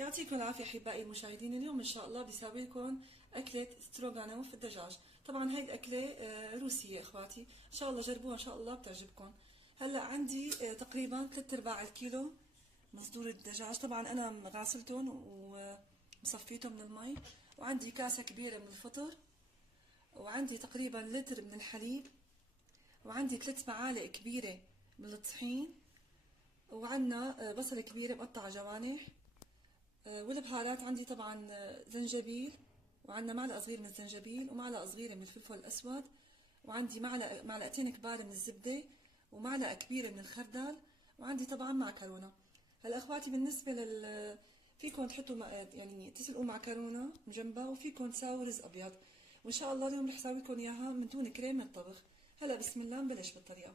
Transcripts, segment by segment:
يعطيكم العافية أحبائي المشاهدين. اليوم إن شاء الله بيساوي لكم أكلة ستروغانوف الدجاج. طبعا هاي الأكلة روسية إخواتي، إن شاء الله جربوها إن شاء الله بتعجبكم. هلا عندي تقريبا 3/4 الكيلو من صدور الدجاج. طبعا أنا غاسلتهم ومصفيتهم من المي، وعندي كاسة كبيرة من الفطر، وعندي تقريبا لتر من الحليب، وعندي 3 معالق كبيرة من الطحين، وعندنا بصلة كبيرة مقطعة جوانح، والبهارات عندي طبعا زنجبيل، وعندنا معلقة صغيرة من الزنجبيل، ومعلقة صغيرة من الفلفل الأسود، وعندي معلقتين كبار من الزبدة، ومعلقة كبيرة من الخردل، وعندي طبعا معكرونة. هلا اخواتي بالنسبة فيكم تحطوا يعني تسلقوا معكرونة جنبها، وفيكم تساووا رز أبيض، وإن شاء الله اليوم رح ساوي لكم إياها من دون كريم الطبخ. هلا بسم الله نبلش بالطريقة.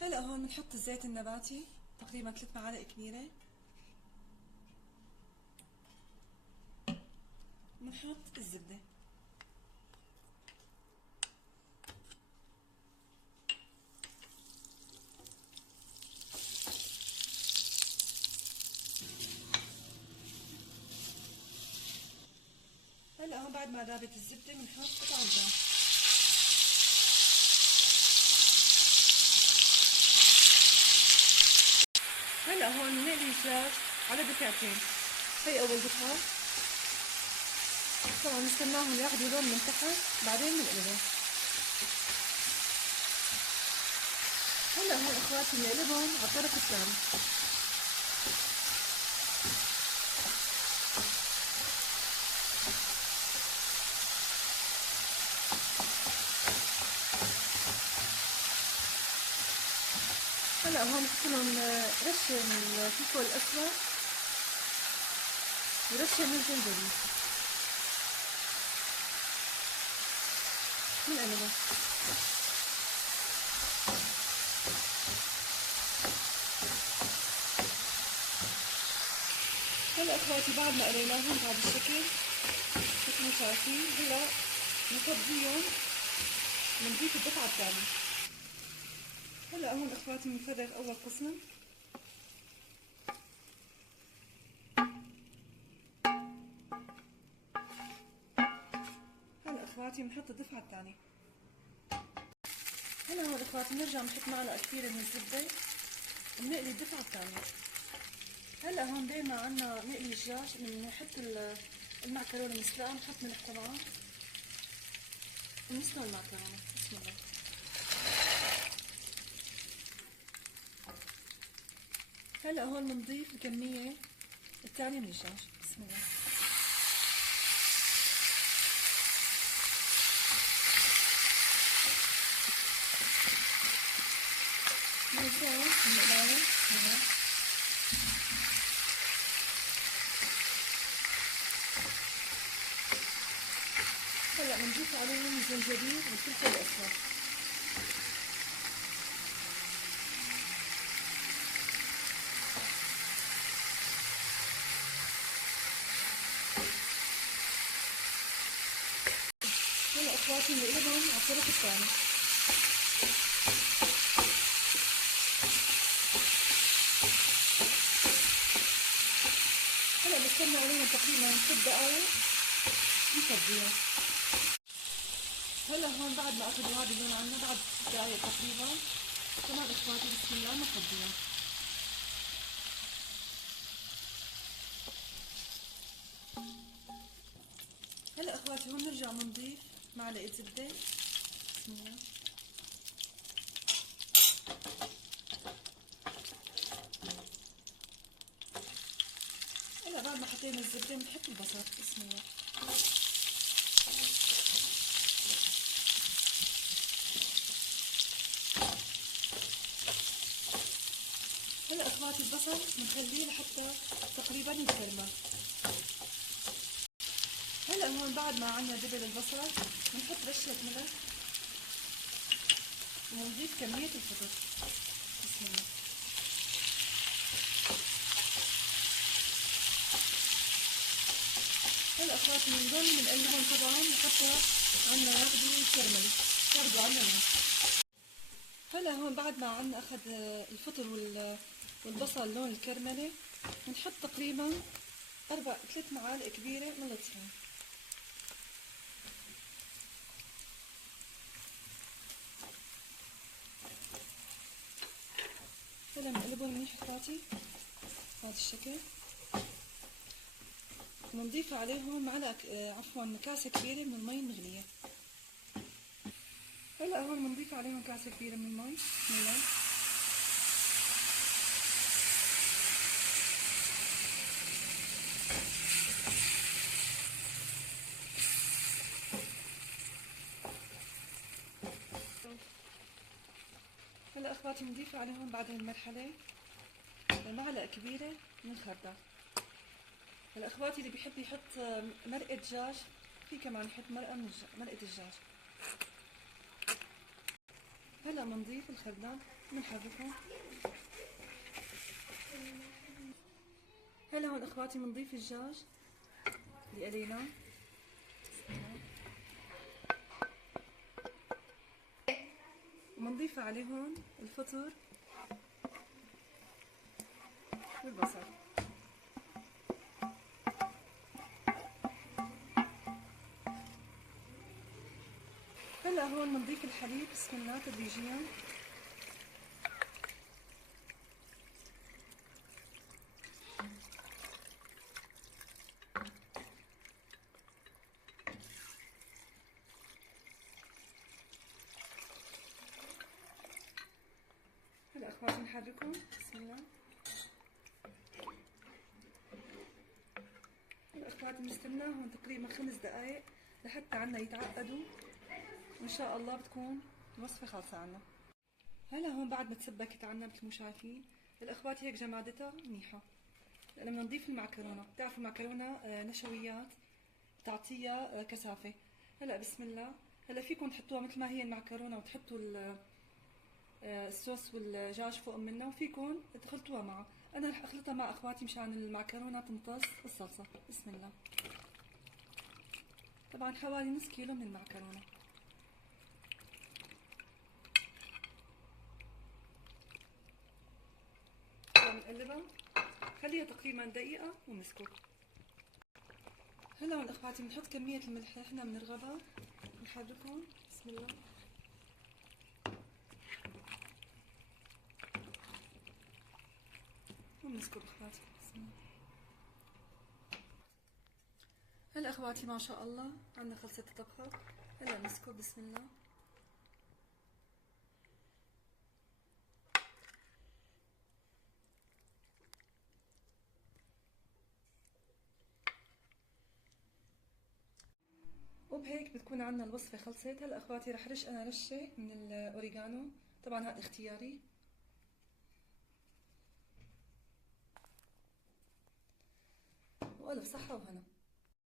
هلا هون بنحط الزيت النباتي تقريبا 3 معالق كبيرة، بنحط الزبدة، هلا هون بعد ما ذابت الزبدة بنحط قطع الدجاج. هلا هون بنقلي الدجاج على دفعتين. هي أول دفعة، طبعا نستناهم ياخذوا لون من تحت بعدين بنقلبهم. هلا هون اخواتي بنقلبهم على الطرف الثاني. هلا هون بحط لهم رشه من الفلفل الاسود ورشه من الزنجبيل، بنقلبهم. هلا اخواتي بعد ما قليناهم بهذا الشكل مثل ما شايفين، هلا بنفضيهم بنضيف الدفعه الثانيه. هلا هون اخواتي بنفرغ اول قسم. هلا اخواتي بنحط الدفعه الثانيه. هلا هون اخواتي بنرجع بنحط معلقه كبيره من الزبده وبنقلي الدفعه الثانيه. هلا هون بين ما عنا نقلي الدجاج بنحط المعكرونه مسلقه، بنحط ملح طبعا ونسلق المعكرونه. بسم الله. هلا هون بنضيف الكميه الثانيه من الدجاج. بسم الله. بنزرعهم بنقلاهم هنا. هلا بنضيف عليهم الزنجبيل والفلفل الاسود. هلا اخواتي بنقلبهم على الطرف الثاني. هلا بستنى عليهم تقريبا 6 دقائق نفضيهم. هلا هون بعد ما اخذوا هذا اللون عنا بعد 6 دقائق تقريبا، كمان اخواتي بسم الله بنفضيهم. هلا اخواتي هون نرجع بنضيف معلقه زبده. بسم الله. هلا بعد ما حطينا الزبده بنحط البصل. بسم الله. هلا اخواتي البصل بنخليه لحتى تقريبا يتكرمل. هلا هون بعد ما عنا دبل البصل بنحط رشه ملح ونضيف كميه الفطر. بسم الله. هلا اخواتي بنضل بنقلبهم طبعا لحتى عنا ياخذوا يكرملوا، ياخذوا عنا لون. هلا هون بعد ما عنا اخذ الفطر والبصل لون الكرمله، بنحط تقريبا 3 معالق كبيرة من الطحين. هلا بنقلبهم منيح اخواتي بهذا الشكل. بنضيف عليهم كاسة كبيرة من المي المغلية. هلا هون بنضيف عليهم كاسة كبيرة من المي. بسم الله. هلا اخواتي بنضيف عليهم بعد المرحلة معلقة كبيرة من الخردل. هلا اخواتي اللي بيحب يحط مرقة دجاج في كمان يحط مرقة الدجاج. هلا بنضيف الخردل بنحركهم. هلا هون اخواتي بنضيف الدجاج اللي قليناه. وبنضيف عليهم الفطر والبصل. هلا هون بنضيف الحليب بسم الله تدريجيا. هلا اخواتي نحركهم بسم الله. هلا اخواتي بنستناهم تقريبا 5 دقائق لحتى عنا يتعقدوا، وان شاء الله بتكون الوصفة خالصة عنا. هلا هون بعد ما تسبكت عنا مثل ما شايفين الاخوات هيك جمادتها منيحة. لما بدنا نضيف المعكرونة، بتعرفوا المعكرونة نشويات بتعطيها كثافة. هلا بسم الله. هلا فيكم تحطوها مثل ما هي المعكرونة وتحطوا الصوص والدجاج فوق منها، وفيكم تخلطوها معه. انا رح اخلطها مع اخواتي مشان المعكرونة تمتص الصلصة. بسم الله. طبعا حوالي نص كيلو من المعكرونة. بنقلبها خليها تقريبا دقيقة ونسكت. هلا هون اخواتي بنحط كمية الملح اللي احنا بنرغبها، بنحركهم بسم الله. وبنسكت اخواتي بسم الله. هلا اخواتي ما شاء الله عندنا خلصت الطبخة. هلا نسكت بسم الله. وبهيك بتكون عنا الوصفة خلصت. هلا اخواتي رح رش انا رشة من الاوريجانو، طبعا هذا اختياري. والف صحة وهنا.